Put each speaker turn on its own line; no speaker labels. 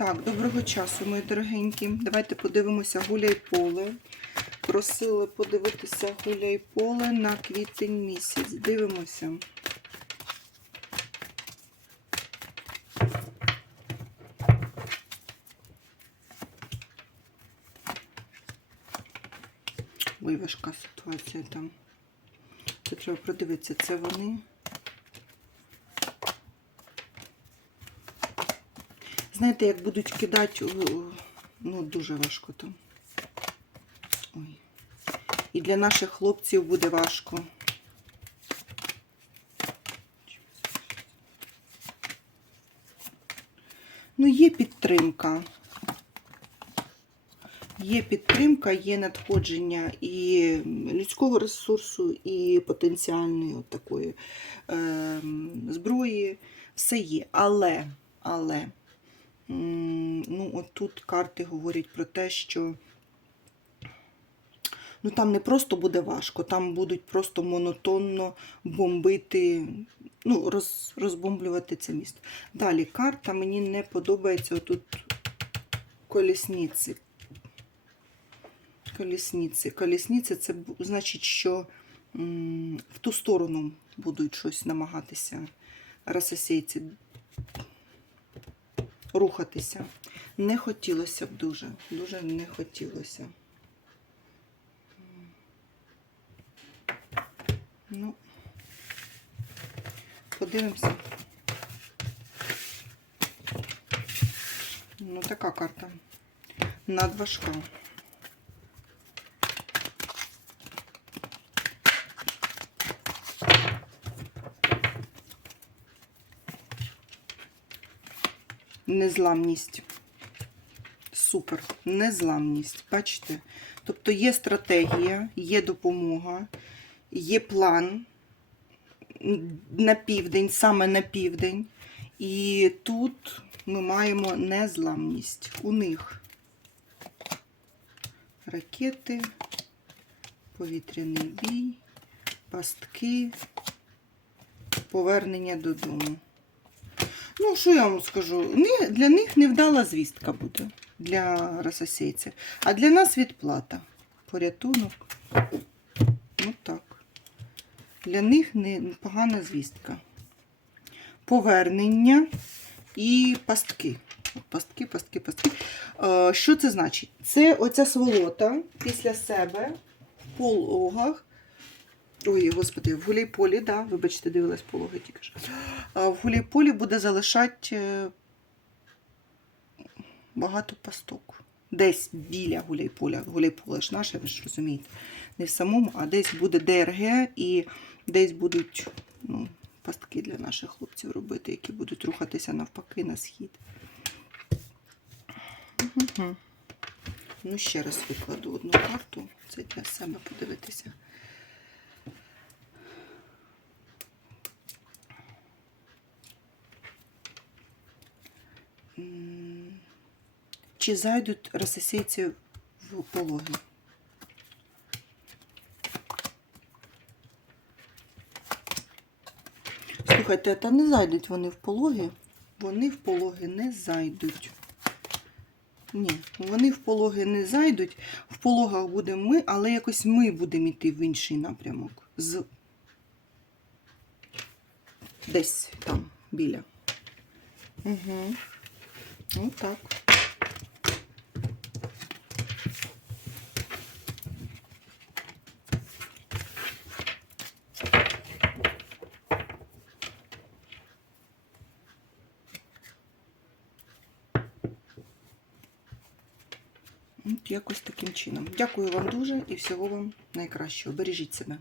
Так, доброго часу, мої дорогенькі. Давайте подивимося гуляй поле. Просили подивитися гуляй поле на квітень місяць. Дивимося. Ой, важка ситуація там. Це треба продивитися, це вони. Знаєте, як будуть кидати, ну, дуже важко там. Ой. І для наших хлопців буде важко. Ну, є підтримка. Є підтримка, є надходження і людського ресурсу, і потенціальної от такої е, зброї. Все є. Але, але ну, от тут карти говорять про те, що ну, там не просто буде важко, там будуть просто монотонно бомбити, ну, роз, розбомблювати це місто. Далі карта мені не подобається отут колісниці. Колісниці. Колісниці це значить, що в ту сторону будуть щось намагатися рососейці рухатися. Не хотілося б дуже, дуже не хотілося. Ну, подивимося. Ну, така карта. Надважка. Незламність. Супер. Незламність. Бачите? Тобто є стратегія, є допомога, є план на південь, саме на південь. І тут ми маємо незламність. У них ракети, повітряний бій, пастки, повернення додому. Ну, що я вам скажу? Для них невдала звістка буде для рососейців. А для нас відплата. Порятунок. Ну так. Для них не погана звістка. Повернення і пастки. Пастки, пастки, пастки. Е, Що це значить? Це оця сволота після себе в пологах. Ой, господи, в гуляйполі, да, вибачте, дивилась пологи тільки. А В гуляйполі буде залишати е, багато пасток. Десь біля гуляйполя. Гуляйполе ж наше, ви ж розумієте. Не в самому, а десь буде ДРГ і десь будуть ну, пастки для наших хлопців робити, які будуть рухатися навпаки на схід. Угу. Ну, ще раз викладу одну карту. Це для себе подивитися. Чи зайдуть рососейці в пологи? Слухайте, та не зайдуть вони в пологи. Вони в пологи не зайдуть. Ні, вони в пологи не зайдуть. В пологах будемо ми, але якось ми будемо йти в інший напрямок. З... Десь там, біля. Угу. Ну так. От якось таким чином. Дякую вам дуже і всього вам найкращого. Бережіть себе.